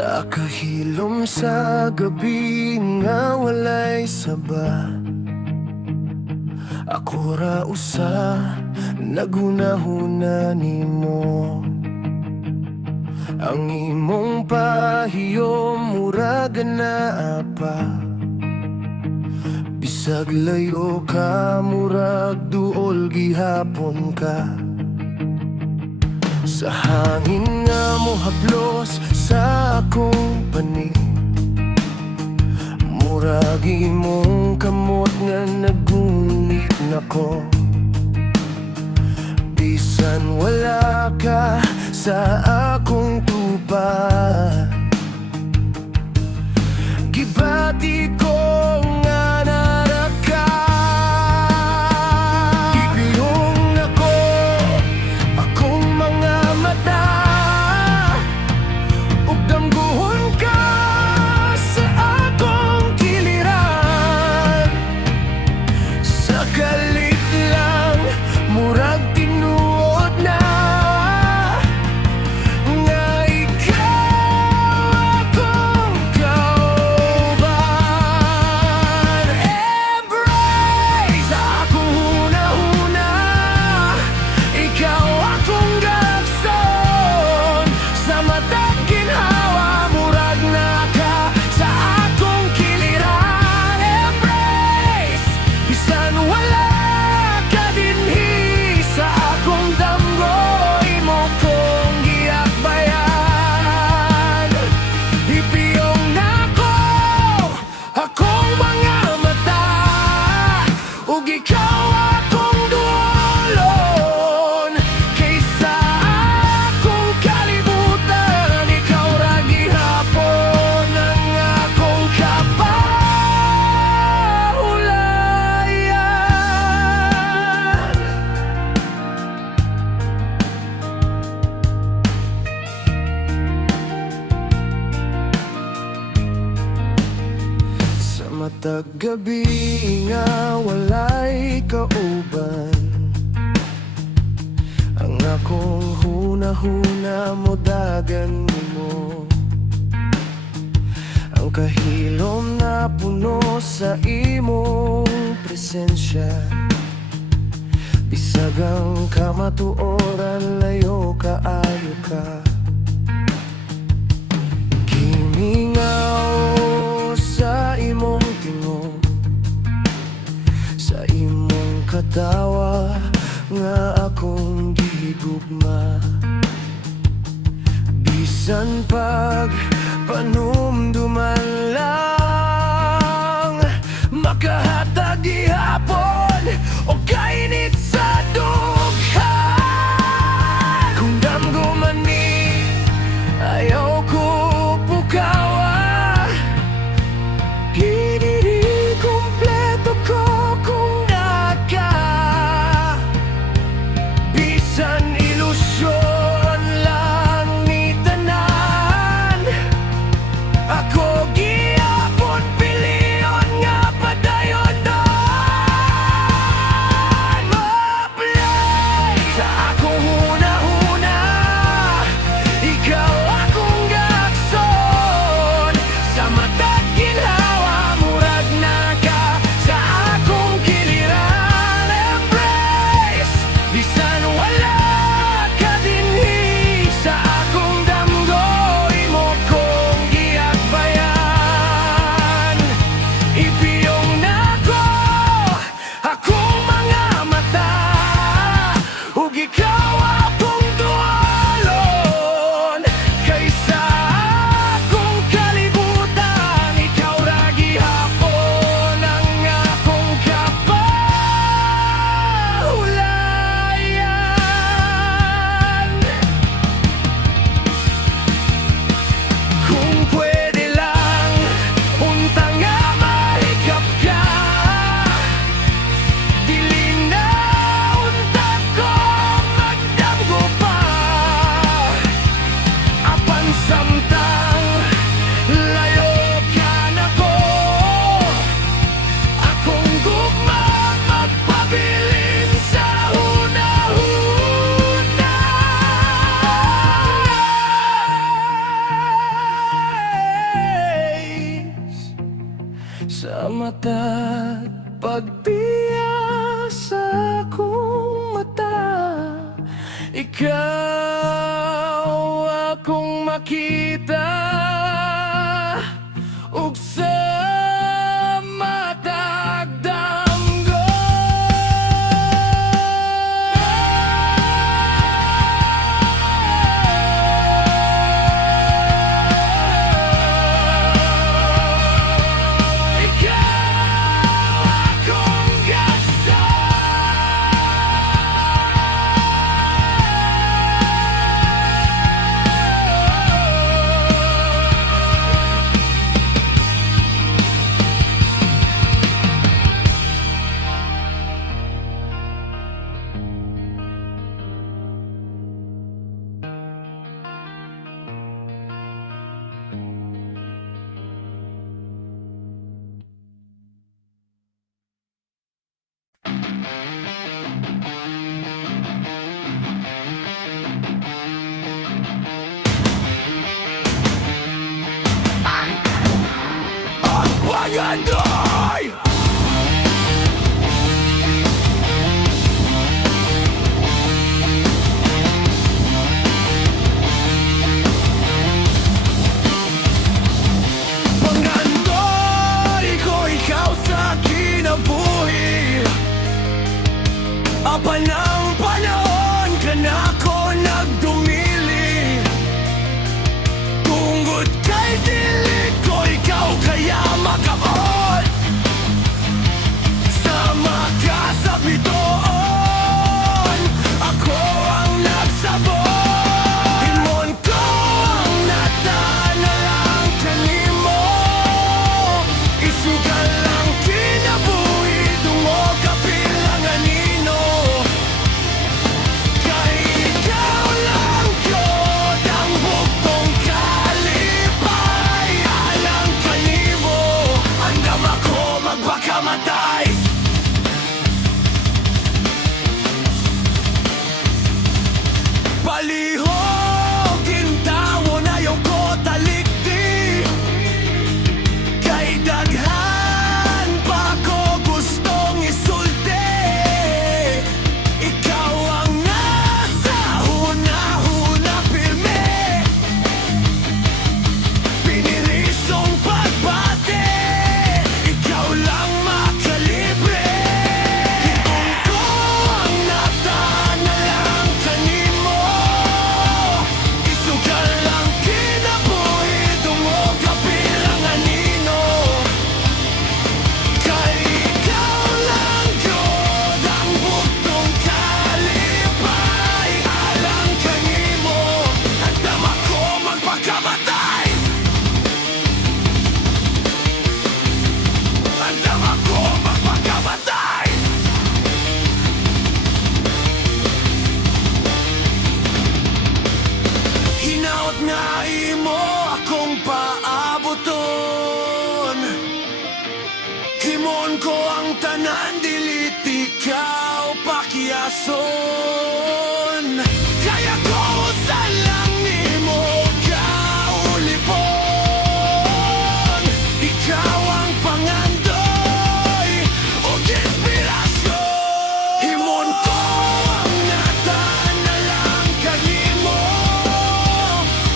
Sa kahilom sa gabi nga walay saba, ako ra usa naghunahuna nimo. Ang imong pahiyom murag na apa, bisag layo ka murag duol gihapon ka. Sa hangin nga mohaplos sa akong pani, murag imong kamot nga nagunit nako. Bisan wala ka sa akong tupad, gibati ko nga naraka. Ipiyong ako, akong mga mata, ug damguhon ka sa akong kiliran. Sa kalit lang, murag tinuod na nga ikaw akong kauban. Embrace akong huna-huna, ikaw akong gagson. Sa matag ginhawa, murag na ka sa akong kiliran. Embrace, bisan wala ka dinhi sa akong damgo, imo kong giakbayan. Ipiyong nako, akong mga mata, ug ikaw akong duolon. Kaysa akong kalibutan, ikaw ra gihapon ang akong kapahulayan. Sa matag gabi nga walay kauban, ang akong huna-huna mo dagan mo. Ang kahilom na puno sa imong presensya, bisag ang kamatuoran layo kaayo ka. Gimingaw sa imong tingog, sa imong katawa nga akong gihigugma. Bisan pag panumduman lang, makahatag gihapon o kainit sa dugha. Kung damgo man ni ayaw ko pukawa, kiniri kumpleto ko kung naka. Bisan ilusyon lang ni tanan, ako giya sa mata't pagpiasa kong mata. Ikaw akong makita ug sa matag damgo. Pagandoy! Pagandoy ko ikaw sa kinabuhi. Apa ng panahon ka na ako nagdumili. Tungod kay dilit ko ikaw kaya makabot. Sama ka sa bitoon, ako ang nagsabot. Himon ko ang natanalang kanimo. Isugal lang kinabuhi, dungo kapilang anino. Kay ikaw lang yun ang buktong kalipay. Alang kanimo, andam ako magpakamatay. Palihog intawon ayaw ko talikdi. Kay daghan pa ko gustong isulti. Ikaw ang nasa huna-huna pirme. Pinirisong pagbate, ikaw lang makalibre. Hitong ko ang natanalang kanimo. Isugal lang kinabuhi, dungo kapilang anino. Kay ikaw lang yun ang buktong kalipay. Alang kanimo, andam ako magpakamatay. Andam ako magpakamatay. Hinaot nga imo akong paaboton. Himon ko ang tanan, dilit ikaw pakiason. Kaya ko sa lang nimo kaulipon. Ikaw ang pangandoy o inspirasyon. Himon ko ang natanalang kanimo.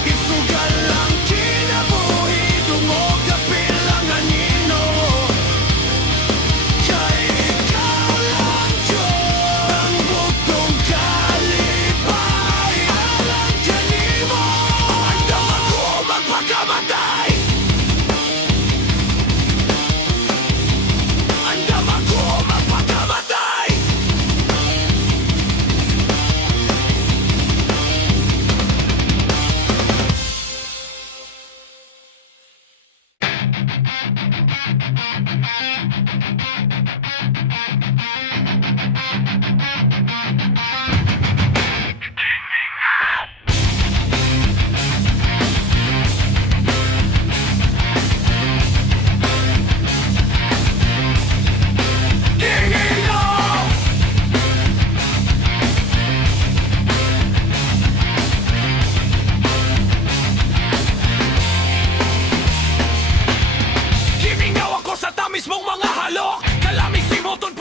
Isugal lang kinabuhi, dungo kapilang anino. Kay ikaw lang yun ang buktong kalipay.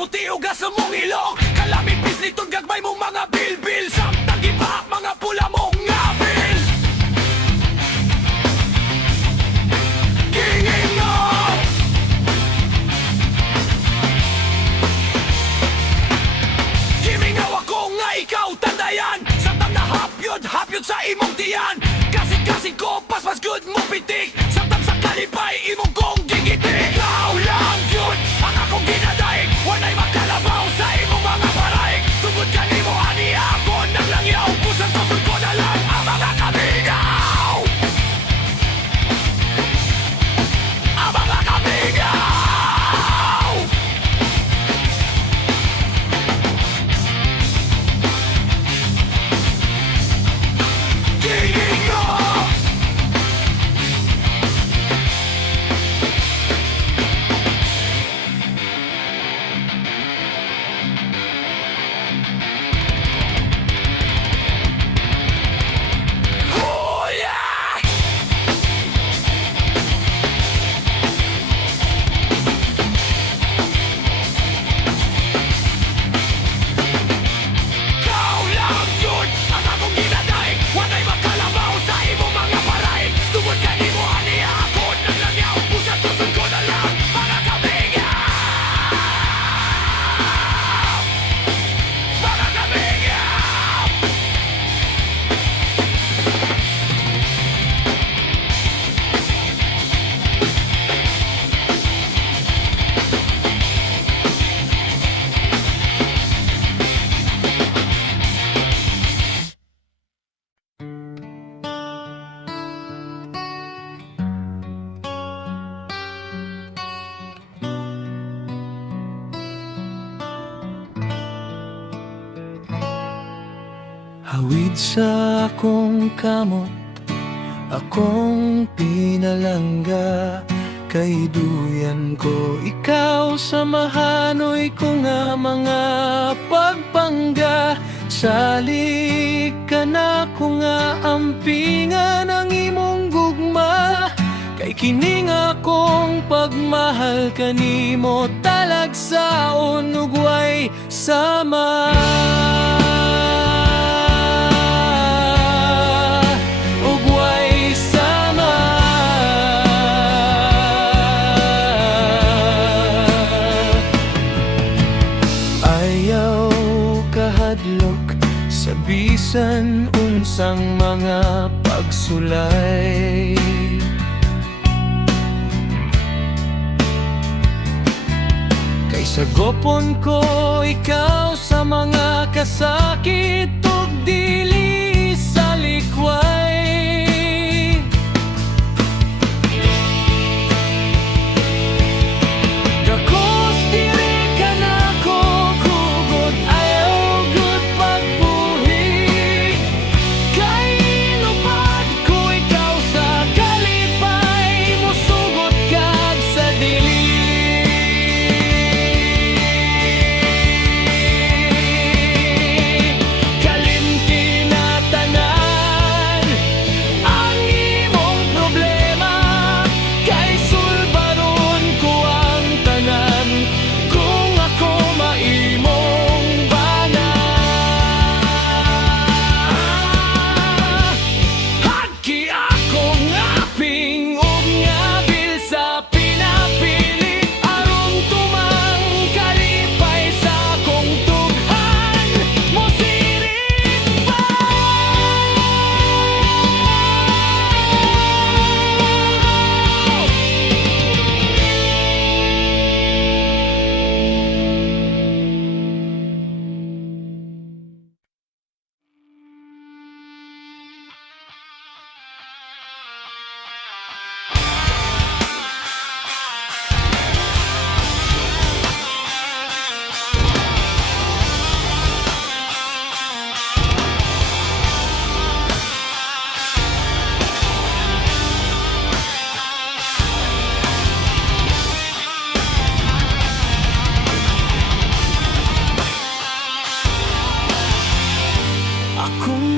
puti ugas sa mong ilong. Kalamit pisliton gagmay mong mga bilbil. Samtang iba mga pula mong ngapil. Gingingaw. Gimingaw ako nga ikaw tandayan. Samtang hapyod sa imong tiyan. Kasi ko pas good mo pitik. Samtang sa kalipay imong kong gigitik. Ikaw lang yun ang akong ginadaig. Walay makalabaw sa imong mga paraig. Tungod ka ni mo ani ako nang langyaw. Pusang tusod ko na lang ang mga kamigaw. Ang mga kamigaw. Gingingaw. Hawid sa akong kamot, akong pinalangga. Kay duyan ko ikaw sa mahanoy ko nga mga pagpangga. Salik ka na ko nga ampingan ang imong gugma. Kay kining akong pagmahal kanimo talagsaon ugway sama. Sa bisan unsang mga pagsulay. Kay sagopon ko ikaw sa mga kasakit ug dili sa likway. Gakos diri ka na ko kugod ayaw good pagbuhi. Kay lupad ko ikaw sa kalipay. Musugot kag sa dili.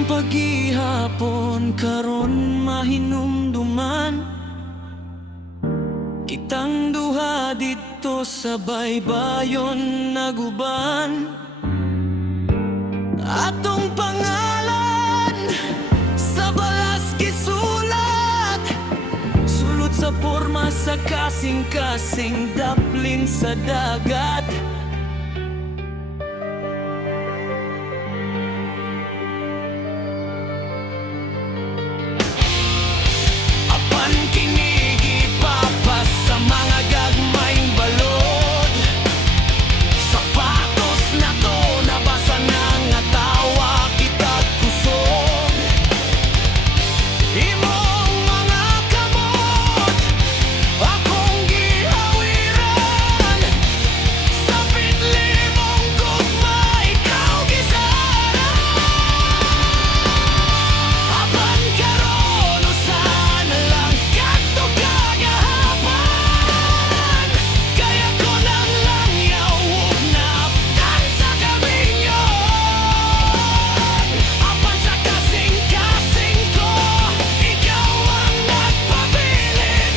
paghihapon karon mahinumduman kitang duha dito sa baybayon naguban, atong pangalan sa balas gisulat, sulod sa porma sa kasing-kasing daplin sa dagat. Apan kinigi papas sa mga gagmayng balod, sapatos na to nabasa na nga tawa kita't kusog. Imong mga kamot akong gihawiran, sa pitlimong gugma ikaw gisara. Apan karon usana lang kadto kagahapan, kaya ko nang lang yawog na aptan sa kaminyon. Apan sa kasing-kasing ko, ikaw ang nagpabilin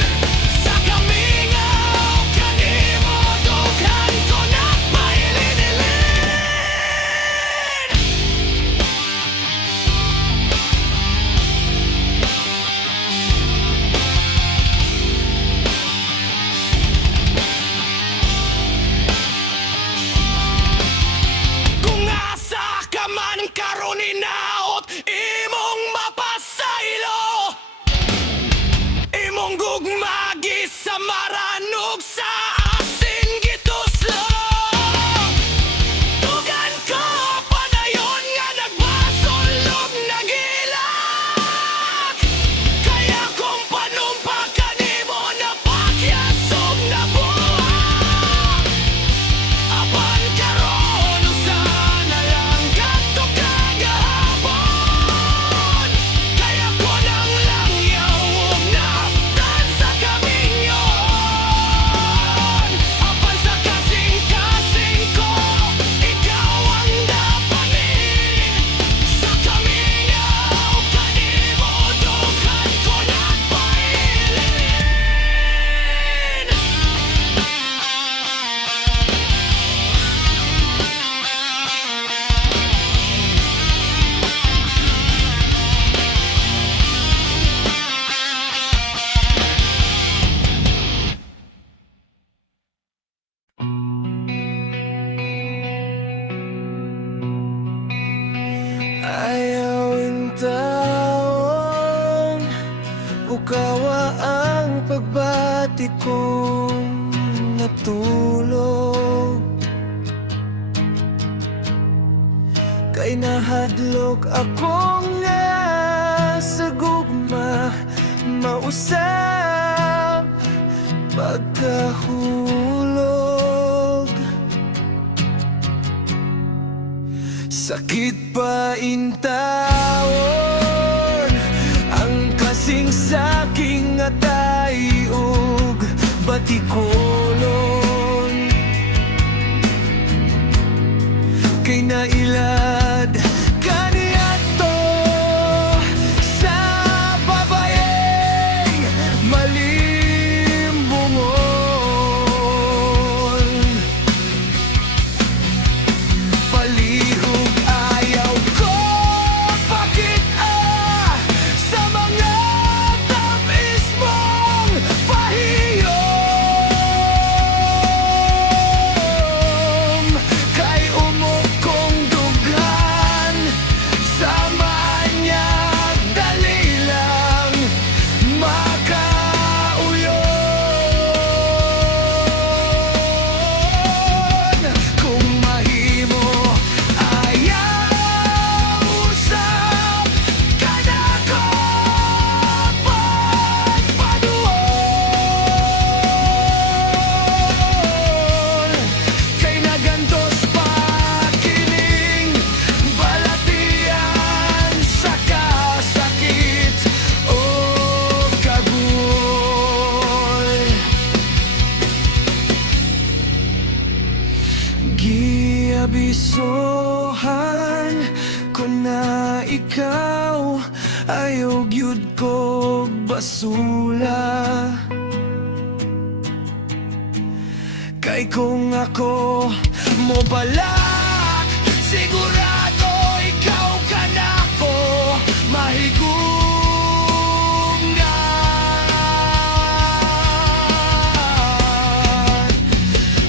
sa kamingaw, kanimo dughan ko na mailililin. Kung asa ka man karon hinaot, imong mapasaylo, imong gugma gisamaran ug sa asin gituslo. Tugan ko padayon nga nagbasulog nagilak, kaya kung panumpa kanimo napakyasog na buhak. Apan karon usana lang kadto kagahapon, kaya ko nang lang yawog na aptan sa kaminyon. Apan sa kasing-kasing ko, ikaw ang napanin sa kamingaw, kanimo dughan ko na maililin. Ayawin taon, ukawa ang pagbati kong natulog. Kay nahadlok ako nga sa gugma, mausap pagkahulog. Sakit pa intawon ang kasing saking atay ug batikolon, kay nailad kaniadto sa babayeng malimbungon. Palihog ayaw ko pakita sa mga tamis mong pahiyom, kay umukong dughan sa manyag dali lang makauyon. Kung mahimo ayaw usap ka na ko pagpaduol, kay nagantos pa kining balatian sa kasakit o kagul. Giabisohan ko na ikaw ayaw gyud ko basula, Kay kung ako mo balak, sigurado ikaw ka na ko mahigugnan.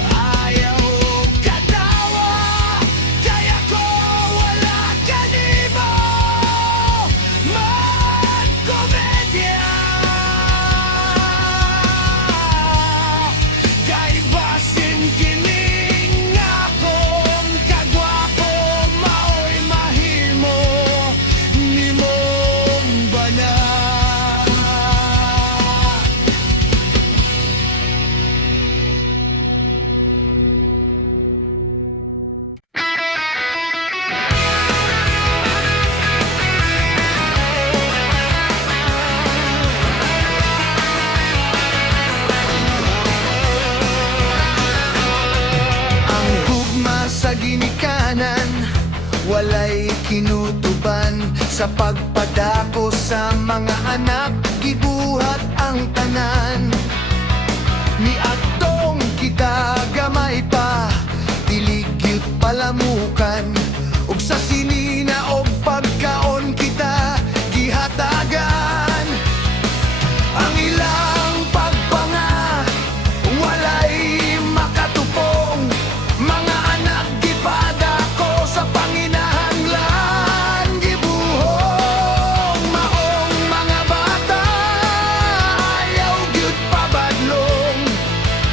Ayaw katawa, kaya ko wala kanimo magkomedya. Kay basin kining akong kagwapo, mao'y mahimo nimong bana. Ang gugma sa ginikanan, walay kinutuban. Sa pagpadako sa mga anak, gibuhat ang tanan. Ni atong kita gamay pa, tiligyot palamukan. Ug sa sinina og pagkaon kita gihatagan. Ang ilang pagpanga, walay makatupong. Mga anak gipada ko sa panginahanglan, gibuhong maong mga bata, ayaw gyud pabadlong.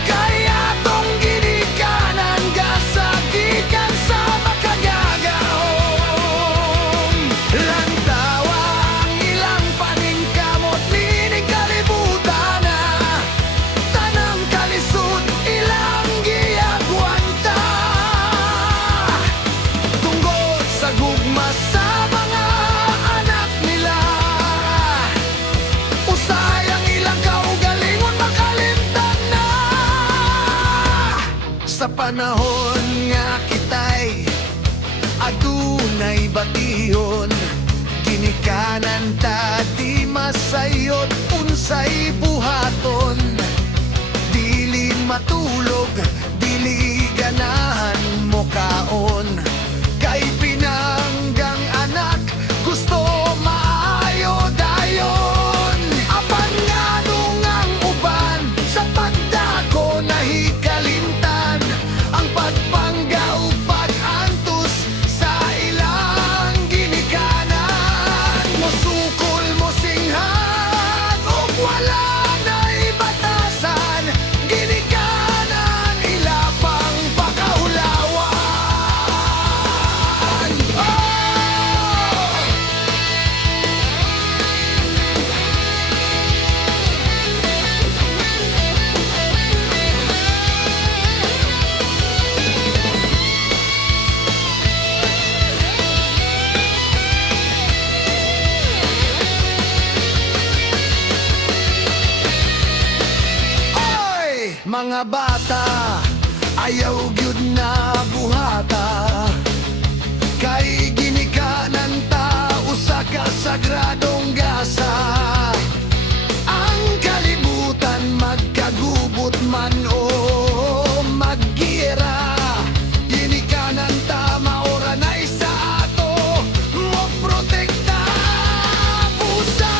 Kaya tong ginikanan gasagikan sa makagagahong. Lantawa ang ilang paningkamot, nining kalibutan na tanang kalisod ilang giagwanta. Tungkol sa gugma sa mga anak nila, usay ang ilang kaugalingon makalimtan na. Sa panahon nga kitay adunay batihon, ginikanan ta di masayot unsay buhaton. Dili matulog, dili ganahan mo kaon. Kay pinanggang anak, gusto maayo dayon. Apan nga nung ang uban, sa pagdako nahikalimtan. Ang pagpangga ug pag-antos sa ilang ginikanan. Mosukol mo singhan ug wala na'y batasan. Ginikanan ilapang pakahulawan. Oh! Oy! Mga bata, ayaw gyud na buhata. Kay ginikanan ta usa ka sagradong gasa. Ang kalibutan magkagubot man o maggira, ginikanan ta maora na isa ato mo protekta. Pusa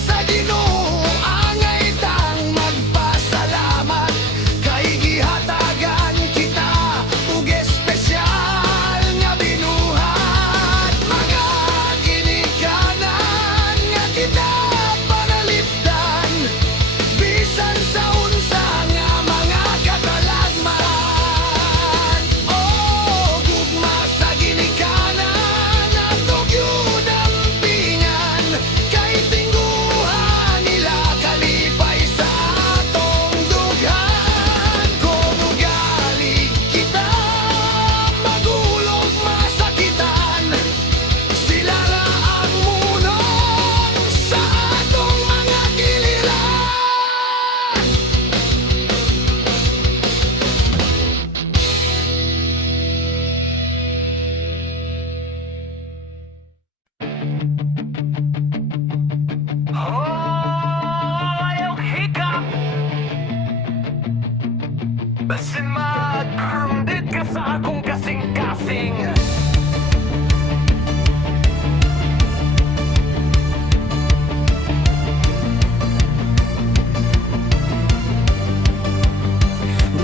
sa Ginoo angay tang magpasalamat, kay gihatagan kita Basin mag-grounded ka sa akong kasing-kasing.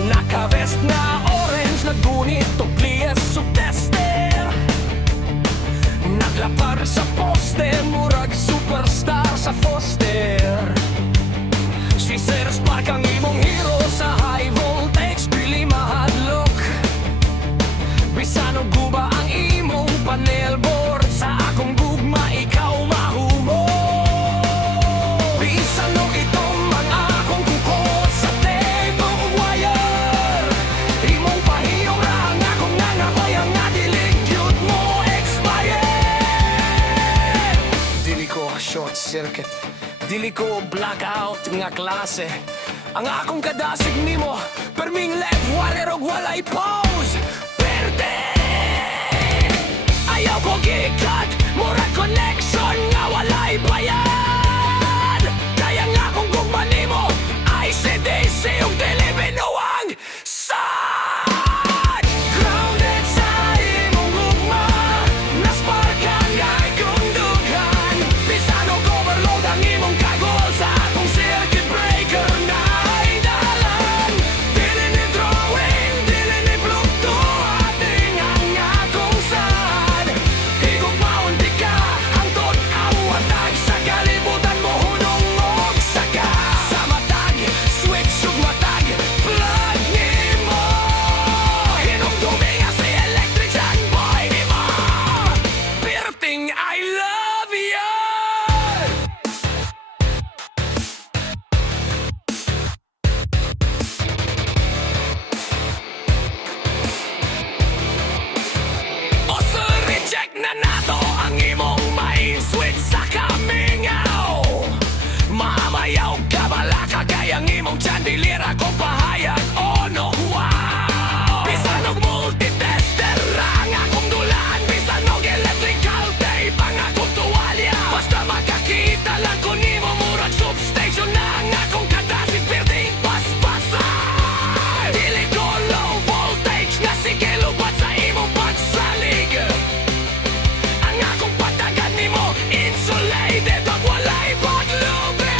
Naka-vest na orange, nagunit tuglias o tester. Naglapar sa poste, murag superstar sa Foster. Swiss Spark ang imong hero sa high voltage, pili mahadlok. Bisan og guba ang imong panel board, sa akong gugma ikaw mahumo. Bisan og itong mga akong kuko sa tape o wire, imong pahiyong ra ang akong nangabayang nga dilig yun mo expired. Dili ko short circuit, dili ko blackout nga klase. Ang akong kadasig nimo, perming left water og walay pause. Perde! Ayaw ko gikat, murag connection nga walay bayad. Kaya nga akong gugma nimo, ICDC og dili binuang sad. Grounded sa imong gugma, nasparkan nga ikong dughan. Bisan og overload ang imong kagol, sa akong circuit breaker na ay dalan. Dili ni drawing, dili ni fluctuating ang akong sad. Higugmaon di ka, hangtod ang watag sa kalibutan mo hunong og saka. Sa matag, switch ug matag, plug nimo. Hinugdumi nga si electric ang boy nimo. Perting I love you. Oso reject na nato ang imong main switch sa kamingaw. Mamayaw ka bala ka kaya ang imong chandelier akong pahayag. Oh no, wow. Bisan og multitester ang akong dulaan, bisan og electrical tape ang akong tuwalya. Basta makakita lang ko nimo, murag substation na ang akong kadasig, pirding paspasan. Dili ko low voltage nga sige lubat sa imong pagsalig. Ang akong patagan nimo, insulated at walay paglubin.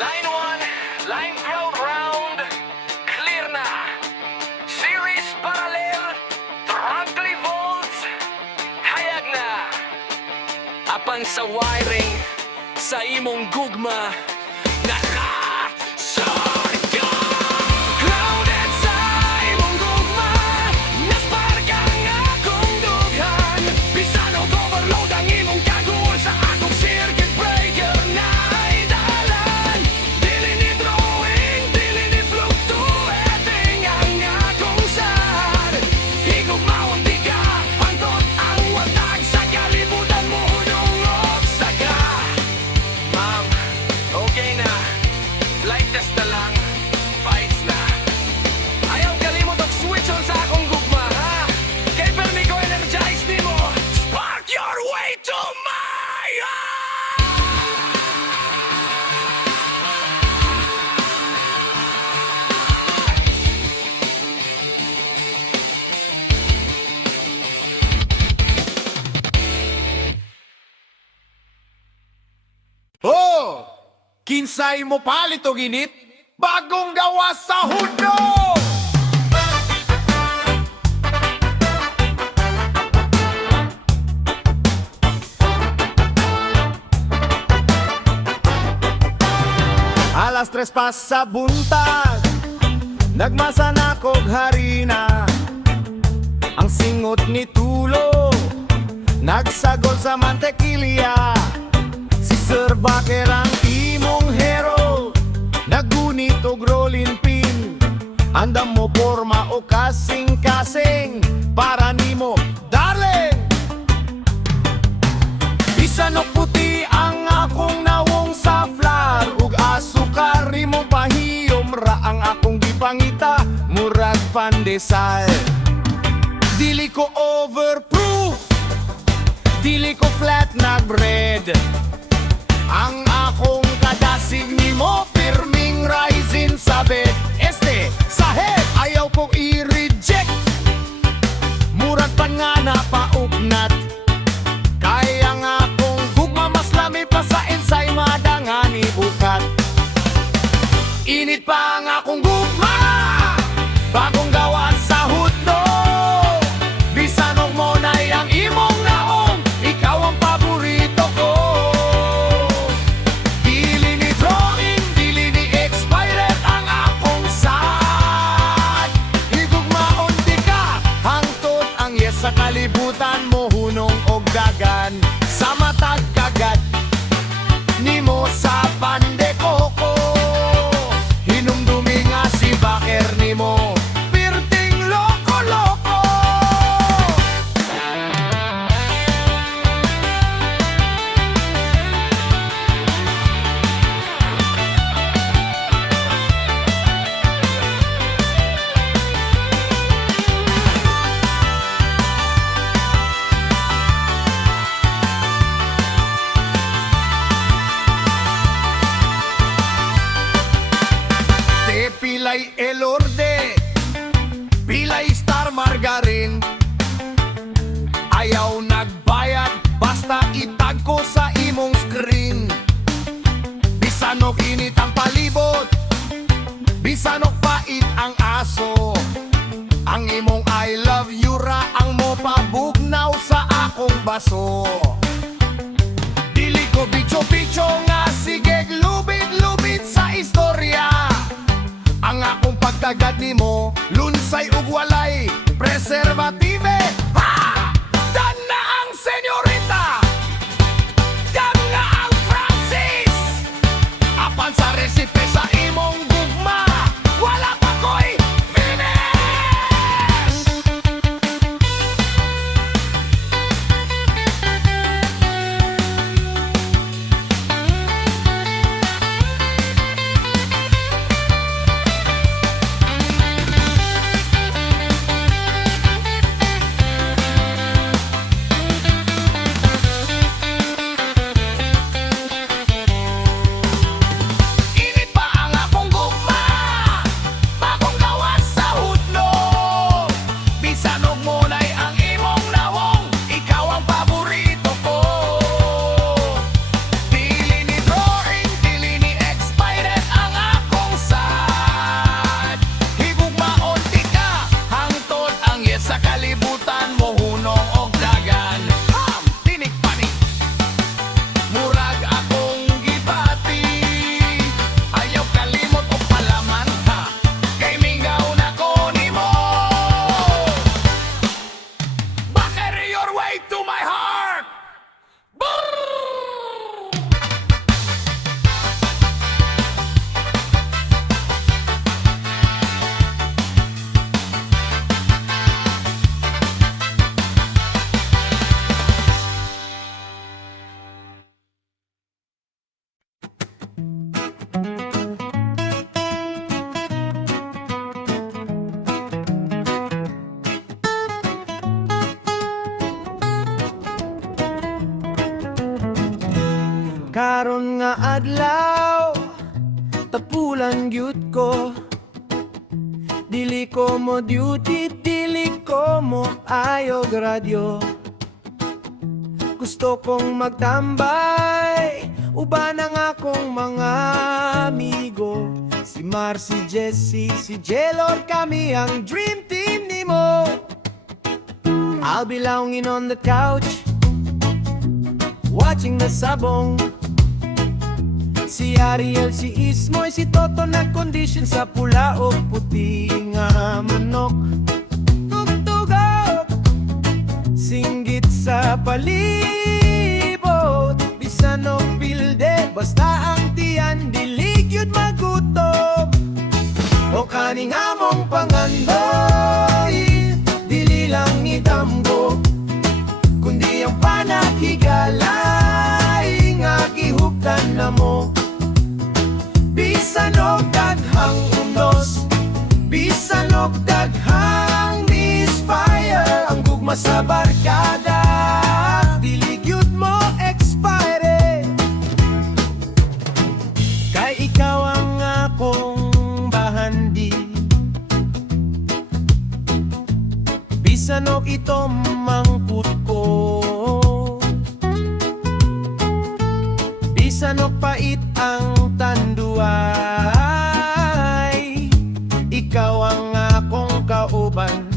Line 1, line proud round, clear na. Series parallel, trunkly volts, hayag na. Apan sa wiring, sa imong gugma, nakasarga. Grounded sa imong gugma, naspark ang akong dughan. Bisan og overload ang imong kagul, sa akong circuit breaker na ay dalan. Dili ni drawing, dili ni fluctuating ang akong sad. Higugmaon di ka, hangtod ang watag sa kalibutan mo hunong og saka. Ma'am, okay na. Light test na lang. Fights na. Ayaw kalimot og switch on sa akong gugma, ha? Kay permi ko energize nimo. Spark your way to my heart! Oh! Kinsay mo palit og init? Bagong gawa sa huno! Alas 3 pa sa buntag, nagmasa na kog harina. Ang singot ni Tulo, nagsagol sa mantekilya. Si Sir Baker ang imong hero, nagunit og rolling pin. Andam mo porma o kasing-kasing, para nimo, darling. Bisan og puti ang akong nawong sa flar, ug asukar imong pahiyom ra ang akong gipangita, murag pande pandesal. Dili ko overproof, dili ko flat na bread. Ang akong kadasig nimo pirming rising sa bed. Sa head, ayaw kong i-reject. Murag pan nga napaugnat. Kaya nga kong gugma mas lami pa sa ensaymada nga ni bukat. Init pa nga akong gugma, bagong gawa sa hudno. Bisan og mo na ang imong naong, ikaw ang paborito ko. Dili ni drawing, dili ni expired ang akong sad. Higugmaon di ka, hangtod ang yes sa kalibutan mo, hunong og dagan. Sa matag kagat, nimo sa pandekoko. Hinumdumi nga si Baker nimo, pirting loko-loko. Te pilay elorde, pilay star margarin. Ayaw nagbayad, basta itag ko sa imong screen. Bisan og init ang palibot, bisan og pait ang aso. Ang imong I love you ra ang mo pabugnaw sa akong baso. Dili ko bicho-bicho nga sige lubid-lubid sa istorya. Ang akong pagdagat nimo, lunsay ug walay preservative. Ha! Dan na ang senyorita, dan na ang Francis. Apan sa resipe sa imong gugma, wala pa ko'y finish. Init pa ang akong gugma, bagong gawa sa hudlo. Bisan og munay ang imong nawong, ikaw ang paborito ko. Dili ni drawing, dili ni expired ang akong sad. Higugmaon di ka, hangtod ang yes sa kalibutan mo, hunong og dagan. Tinik panik, murag akong gibati. Ayaw kalimot o palaman ha, kay mingaw na ko nimo. Baker your way to my heart. Brrr! Karon nga adlaw, tapulan gyud ko. Dili ko mo duty, dili ko mo ayog radyo. Gusto kong magtambay, uban ang akong mga amigo. Si Mar, si Jessie, si Jelor, kami ang dream team nimo. I'll be lounging on the couch, watching the sabong. Si Ariel, si Ismoy, si Toto nag-condition sa pula o puti nga manok. Tugtugok, singgit sa palibot. Bisan o pilde, basta ang tiyan, dilig yun magutom. O kaning among pangandoy, dili lang itamgo, kundi ang panakigalay nga gihugtan na mo. Bisan og daghang undos, bisan og daghang Gugma sa barkada, dili gyud mo expire. Kay ikaw ang akong bahandi, bisan og ito mangkut ko, bisan og pait ang tanduay. Ikaw ang akong kauban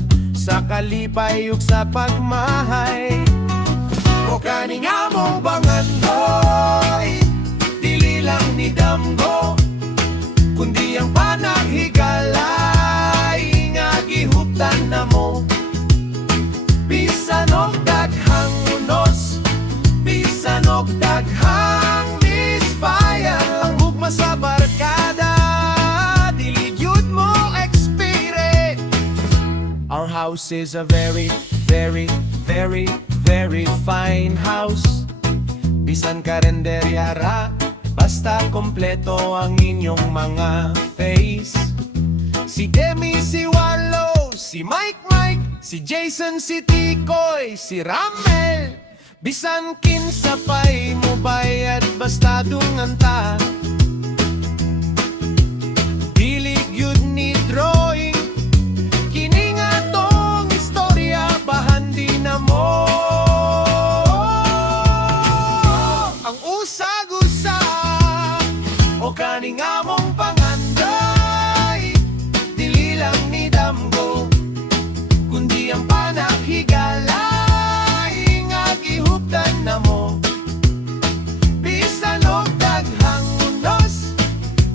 sa kalipay ug sa pagmahay. O kaning among bangandoy, dili lang ni damgo, kundi ang panaghigalay nga gihuptan na mo. Bisan og daghang unos, bisan og daghang misfire, ang gugma sa barkada, dili gyud mo expire. Our house is a very, very, very, very fine house. Bisan karenderya ra, basta kompleto ang inyong mga face. Si Demi, si Wallo, si Mike, si Jason, si Tikoy, si Ramel, bisan kinsa pay mo bayad basta dungan ta. Dili gyud ni drawing, kini nga tong istorya, bahandi na mo. Ang usag-usag o kaning among panganday, dili lang ni damgo, kundi ang panaghigalay nga gihuptan na mo. Bisan og daghang unos,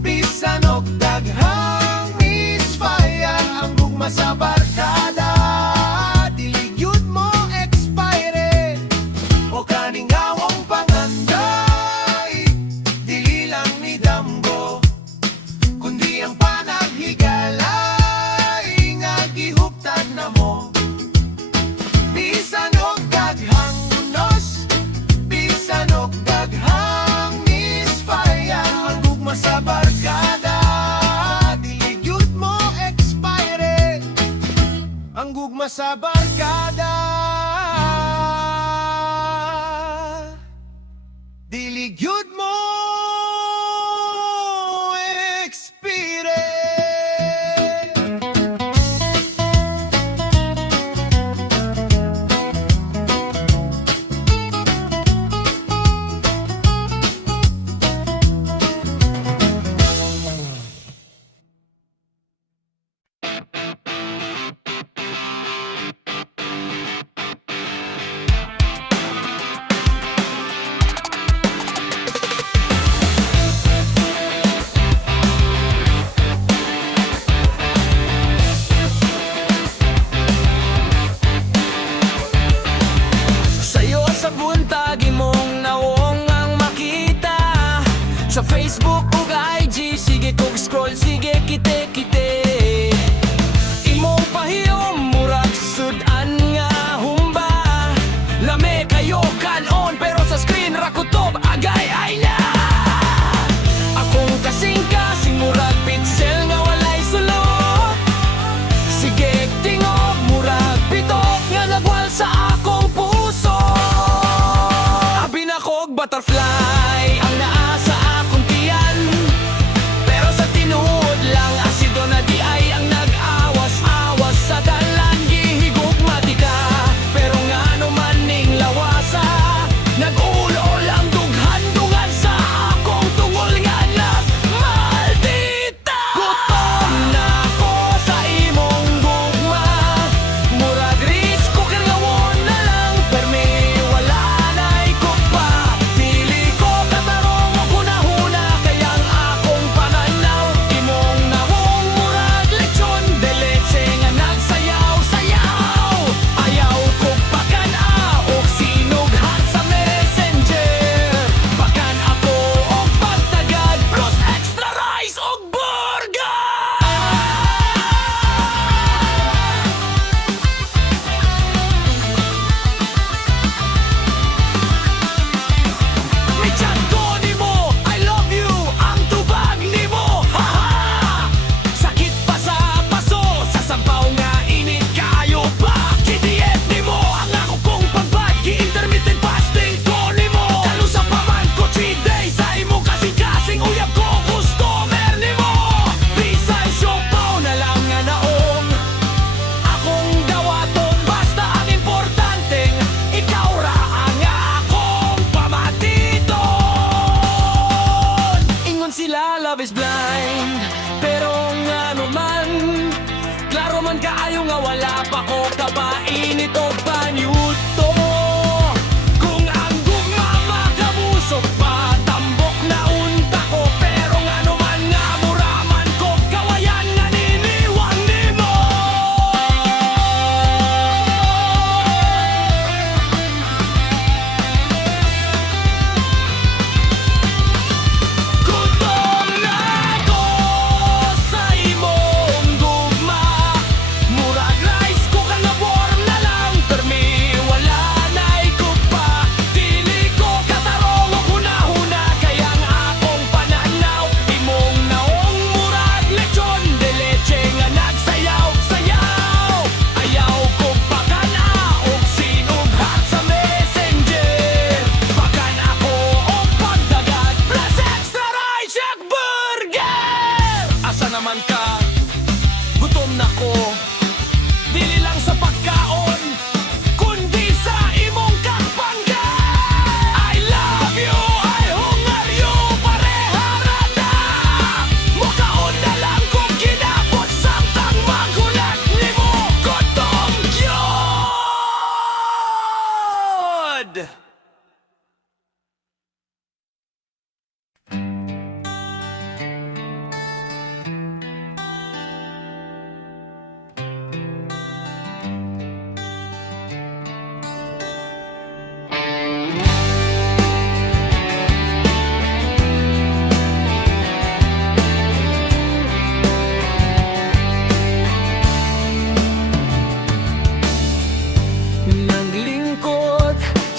bisan og daghang misfire, ang gugma sa barkada, dili gyud mo expire. O kaning awong panganday, dili lang ni damgo, kundi ang panaghigalay nga gihuptan na mo. Bisan og daghang unos, bisan og daghang misfire, ang gugma sa barkada, dili gyud mo expire. Ang gugma sa barkada, dili gyud mo expire.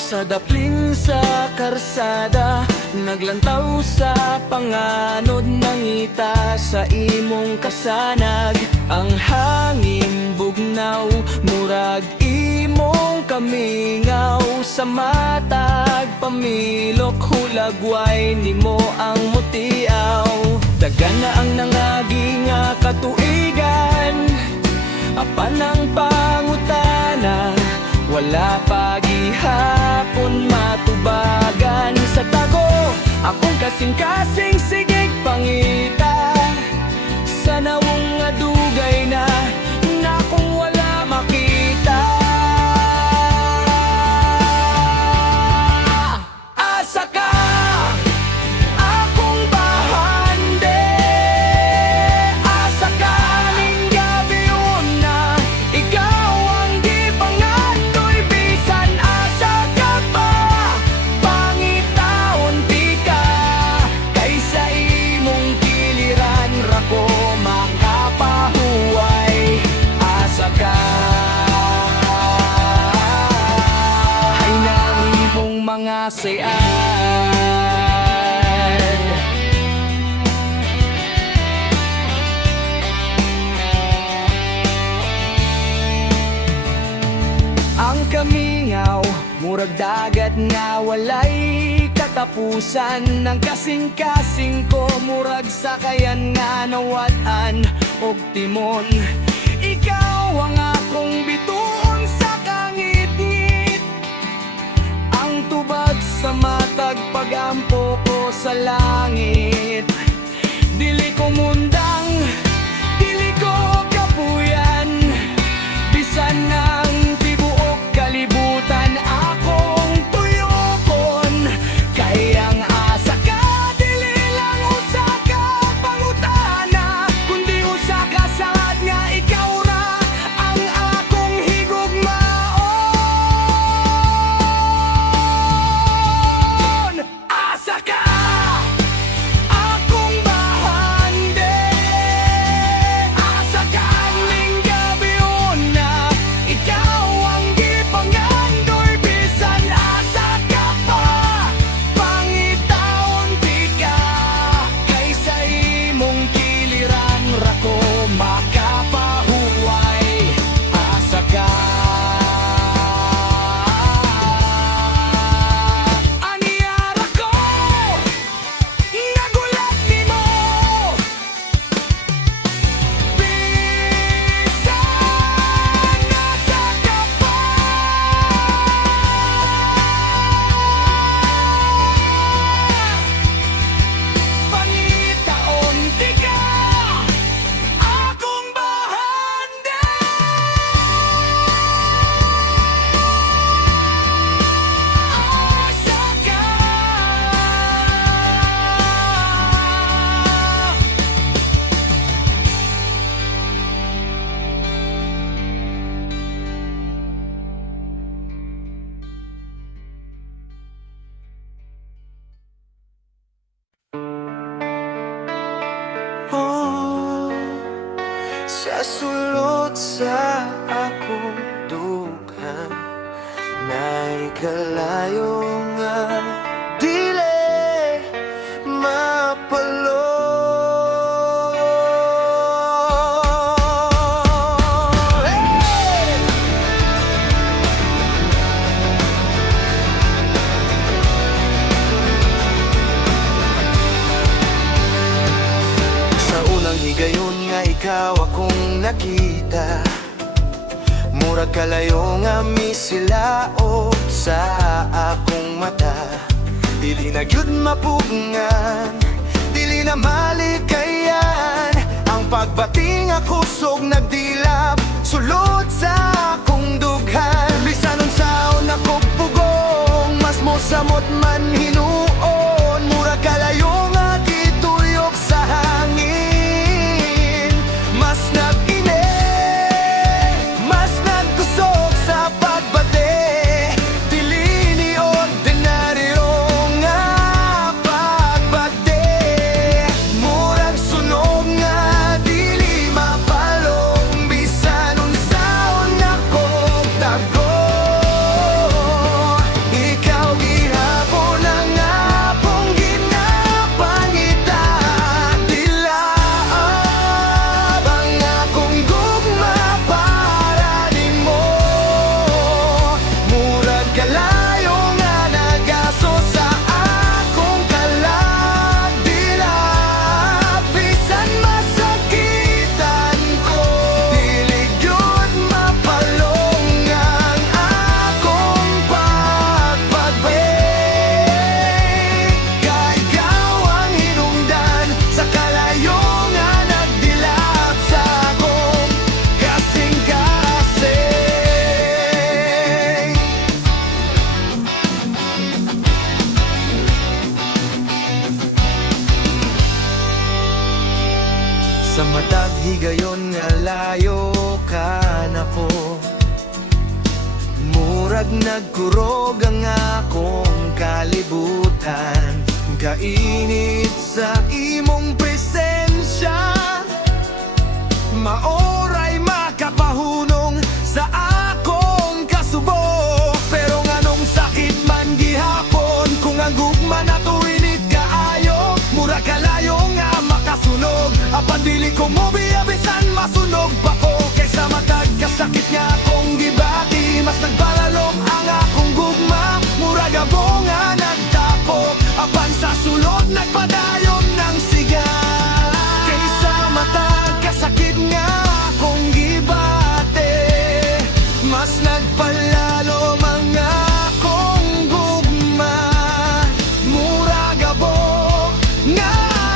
Sa dapling sa karsada, naglantaw sa panganod ng ita. Sa imong kasanag, ang hangin bugnaw, murag imong kamingaw. Sa matag pamilok, hulagway nimo ang mutiaw. Dagan na ang nangagi nga katuigan, apan ang pangutana, wala pagihapon matubagan. Sa tago, akong kasing-kasing sigig pangita. Sa nawong nga dugay na kung wala makita. Asa ka, akong bahande. Asa ka ning gabi una, ikaw ang gipangandoy. Bisan asa ka pa, pangitaon di ka. Kaysa imong kiliran rako makapahuway. Asa ka, ay nang imong mga sayan. Ang kamingaw, murag dagat nga walay katapusan. Ang kasing-kasing ko, murag sakayan nga nawat-an og timon. Ikaw ang akong bituon sa kangit-ngit, ang tubag sa matag pagampo ko sa langit. Dili ko mundang, dili ko kapuyan, bisan ng tibuok kalibutan akong tuyokon. Kaya ang asa ka, dili lang usa ka pangutana, kundi usa ka sad nga ikaw ra ang akong higugmaon. Asa ka, akong bahande. Asa ka ning gabi una, ikaw ang gipangandoy. Bisan asa ka pa, pangitaon di ka. Kaysa imong kiliran rako makapahuway. Asa ka, aniyara ko, nagulat nimo. Bisan nasa ka pa, pangitaon di ka, akong bahanda. Asa ka, Oh, sa sulod sa akong dughan, na'y kalayo nga dili mapalo. Hey! Sa unang higayon nga ikaw akong nakita, murag kalayo nga misilaop sa akong mata. Dili na gyud mapugngan, dili na malikayan. Ang pagbati nga kusog nagdilap, sulod sa akong dughan. Bisan unsaon ako pugong, mas mosamot man hinuon. Murag kalayo nga gituyok sa hangin. Mas nag-init, mas nagkusog sa pagbate. Dili ni ordinaryo nga pagbate. Murag sunog nga dili mapalong. Bisan unsaon ako tago, ikaw malayo ka na ko. Murag nagkurog ang akong kalibutan, kainit sa imong presensya. Maoray makapahunong sa akong kasubo. Pero nganong sakit man gihapon, kung ang gugma na tuwinit kaayo, mura kalayo nga makasunog. Apan dili ko mo biyabisan masunog pa ko. Kaysa matag kasakit nga akong gibati, mas nagpalalom ang akong gugma. Mura gabo nga nagtapok, apan sa sulod nagpadayon ng siga. Kaysa matag kasakit nga akong gibati, mas nagpalalom ang akong gugma. Mura gabo nga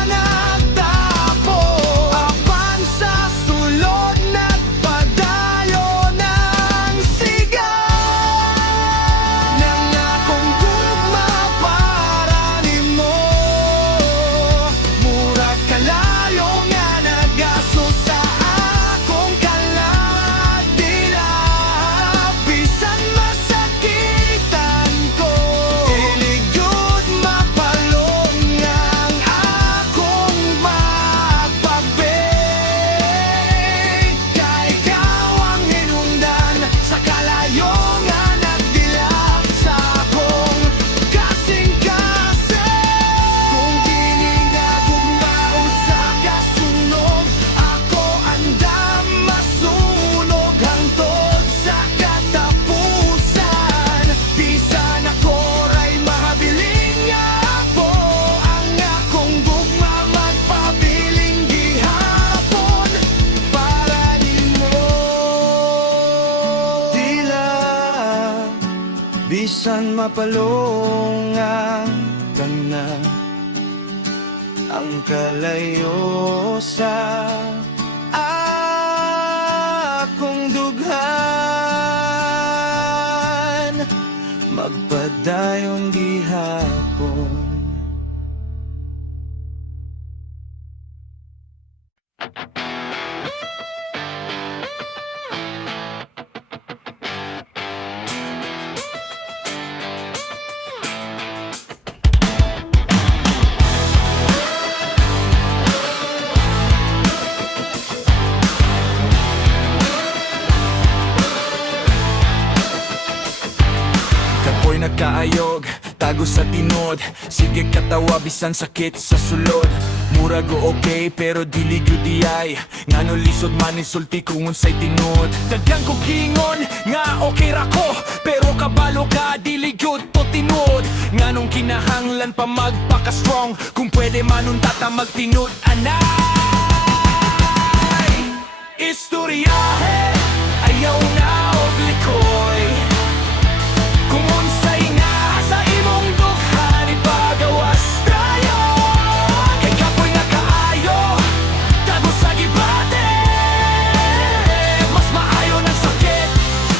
nagtapok, apan sa sulod nagpadayon ng siga. Nang akong gugma para nimo, mura kalayo nga nagaso sa akong kaladila. Bisan masakitan ko, dili gyud mapalong ang akong magpagbig. Kay ikaw ang hinungdan sa kalayo nga nagdilap sa akong kasing-kasing. Kung kini nga gugmao sa kasunog, ako andam masunog hangtod sa katapusan. Bisan ako ray mahabiling nga ako, ang akong gugma magpabiling gihapon para nimo. Tila bisan mapalong ang tanan, ang kalayo sa akong dughan, magpadayon gihapon. Kapoy nagkaayog, tago sa tinod. Sige katawa bisan sakit sa sulod. Mura go okay pero dili gyud diay. Ngano lisod man insulti kung unsay tinod. Daghang ko gingon nga okay ra ko, pero kabalo ka dili gyud to tinod. Nganong kinahanglan pa magpaka-strong, kung pwede manuntata magtinod anay. Istoryahe ayaw na og likoy, kung unsay nga sa imong dughan ipagawas tayo. Kay kapoy nga kaayo, tago sa gibate. Mas maayo ng sakit,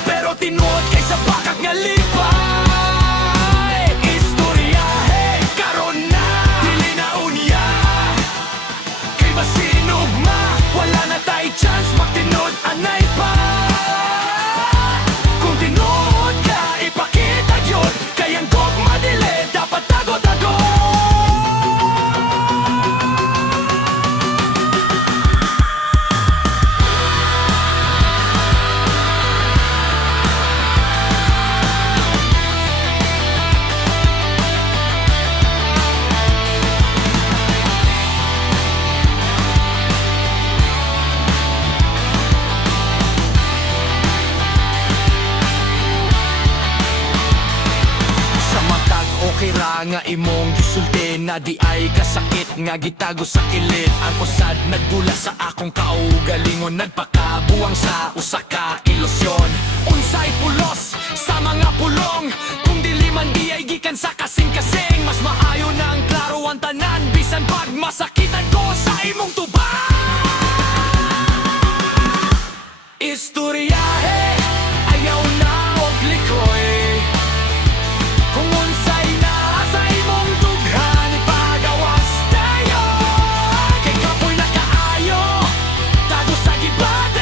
pero tinuod kaysa bakak nga lipay. Istoryahe karon na, dili na unya. Kay basinog ma, wala na tay chance magtinod anay pa. Kung tinuod ka, ipakita yun. Kayang gogma dili, dapat tago-tago. Sa matag okay ra nga imong gisulti, na di ay kasakit nga gitago sa kilid. Ang usad nagdula sa akong kaugalingon, nagpakabuwang sa usa ka ilusyon. Unsay pulos sa mga pulong, kung dili man di ay gikan sa kasing-kasing. Mas maayo na ang klaro ang tanan, bisan pag masakitan ko sa imong tubang. Istoryahe ayaw na og likoy, kung unsay na sa imong dughan ipagawas tayo. Kay kapoy na kaayo, tago sa gibat.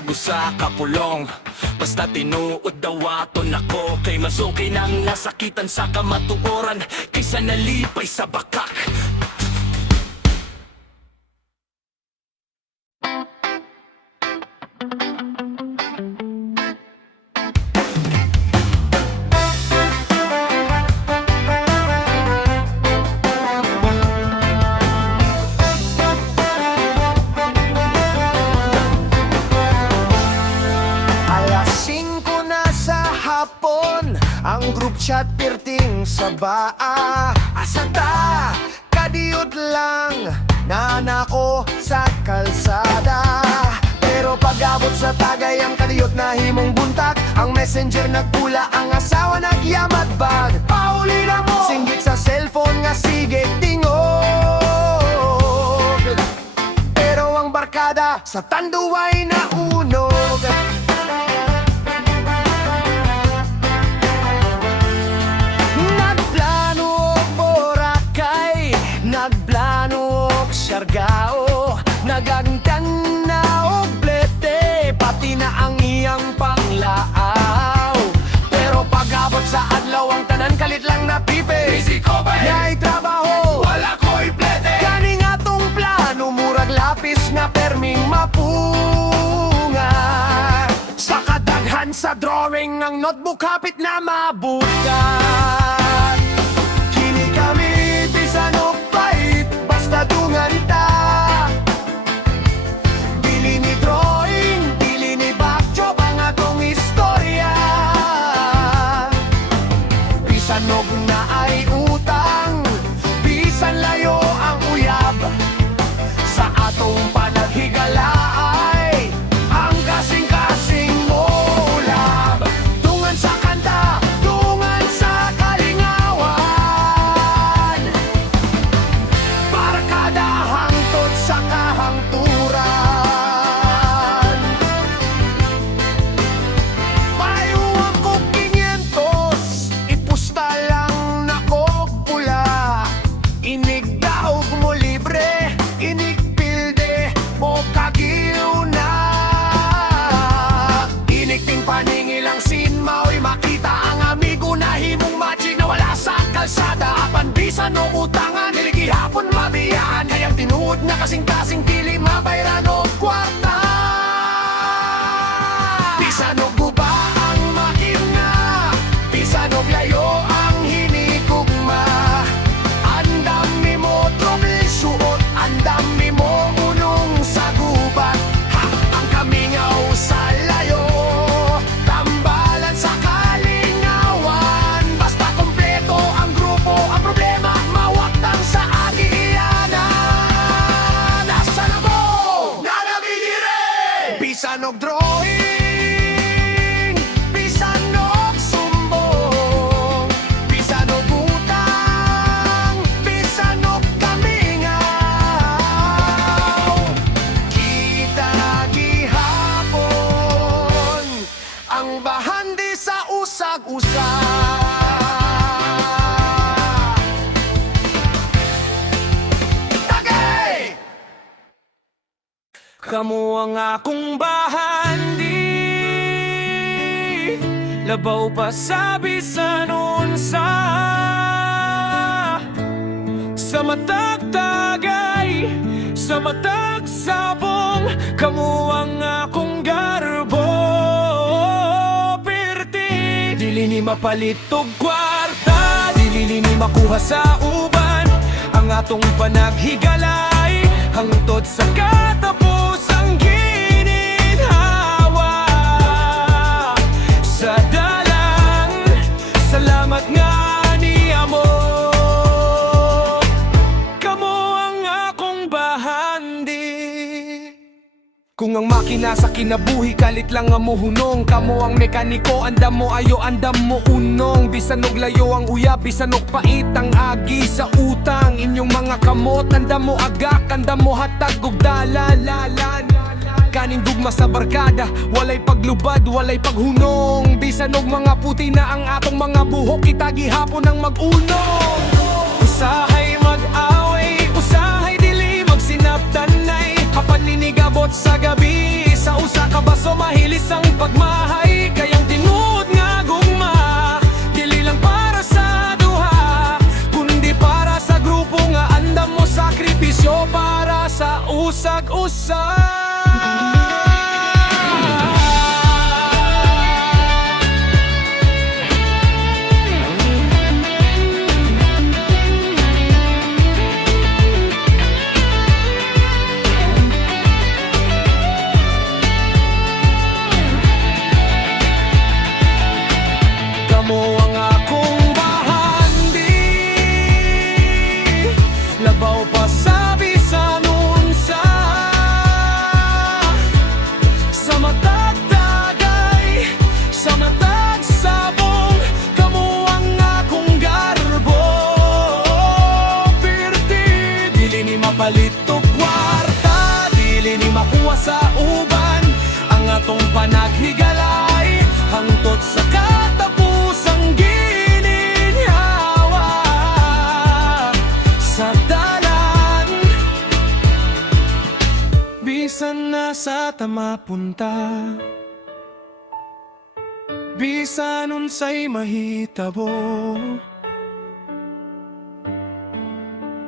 Bisag usa ka pulong basta tinuod daw aton ako. Kay masuki nang nasakitan sa kamatuoran kaysa nalipay sa bakak. Alas 5 na sa hapon, ang group chat pirting sa baa. Asata, kadiyot lang, nanako sa kalsada. Pero pag-abot sa tagay ang kadiyot na himong buntak, ang messenger nagpula, ang asawa nagyamat bag. Pauli na mo, singgit sa cellphone nga sige tingog. Pero ang barkada sa tanduay na unog. Nagplano og Boracay, nagplano og Siargao, nagagtan na og Leyte, pati na ang iyang panglaaw. Pero pag-abot sa adlaw ang tanan kalit lang na pipe. Busy ko ba Ya'y trabaho, wala ko'y plete. kani nga tong plano, murag lapis nga perming mapunga. Sa kadaghan sa drawing ng notebook kapit na mabutan. Kini kami bisan og pait, basta dungan ta. Dili ni drawing, dili ni backjob ang atong istorya. Bisan og naay utang, bisan layo ang uyab, sa atong panaghigala ay ang kasing-kasing molab. Tungan sa kanta, tungan sa kalingawan, para kada hangtod sa kahangturan. Payuwag ko 500, ipusta lang na kog pula. Inig daog mo libre, inig pilde mo kagiw na. Inig ting paningilang sin mao'y makita ang amigo na himong magic na wala sa kalsada. Apan bisan o utangan, niligi hapon mabiyaan, kayang tinuod na kasing-kasing dili mabayran o kwarta. Bisan o guba ang makina, bisan o layo ang hinigugma. Andam mi mo troubleshoot, andam mi mo unong sa gubat. Ha, ang kamingaw sa layo, tambalan sa kalingawan. Basta kompleto ang grupo, ang problema mawaktang sa agianan. Nasa na mo? Nanamigire! Bisan og drawing, bisan og sumbong, bisan og utang, bisan og kamingaw. Kita gihapon ang bahandi sa usag-usa. Tagay! Kamu ang akong bahandi, labaw pa sabi sa nunsa. Sa matag tagay, sa matag sabong, kamu ang akong garbo. Pirti, dili ni mapalit og kwarta, dili ni makuha sa uban. Ang atong panaghigalay, hangtod sa katapusang gininhawa. Sa dalan, salamat nga niya mo. Kamo ang akong bahandi. Kung ang makina sa kinabuhi kalit lang nga mo hunong, kamo ang mekaniko, andam mo ayo, andam mo unong. Bisan og layo ang uyab, bisan og pait ang agi sa utang. Inyong mga kamot, andam mo agak, andam mo hatag og dalalalan. Kaning gugma sa barkada, walay paglubad, walay paghunong. Bisan og mga puti na ang atong mga buhok, kita gihapon ang mag-unong. Usahay mag-away, usahay dili magsinabtanay. Kapan ninigabot sa gabi, sa usa ka baso Dahil isang pagmahay kayang tinuod nga gugma, dili lang para sa duha, kundi para sa grupo nga andam mo sakripisyo para sa usag-usag. Kamo ang akong bahandi, labaw pa sa bisan unsa. Sa matag tagay, sa matag sabong, kamo ang akong garbo. Pirti, dili ni mapalit o kwarta, dili ni makuha sa uban ang atong panaghigalay hangtod sa katapusang gininhawa sa dalan. Bisan na sa tamapunta, bisan unsay mahitabo,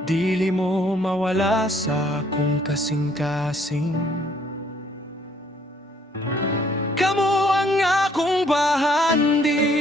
dili mo mawala sa akong kasing-kasing. Kamo ang akong bahandi,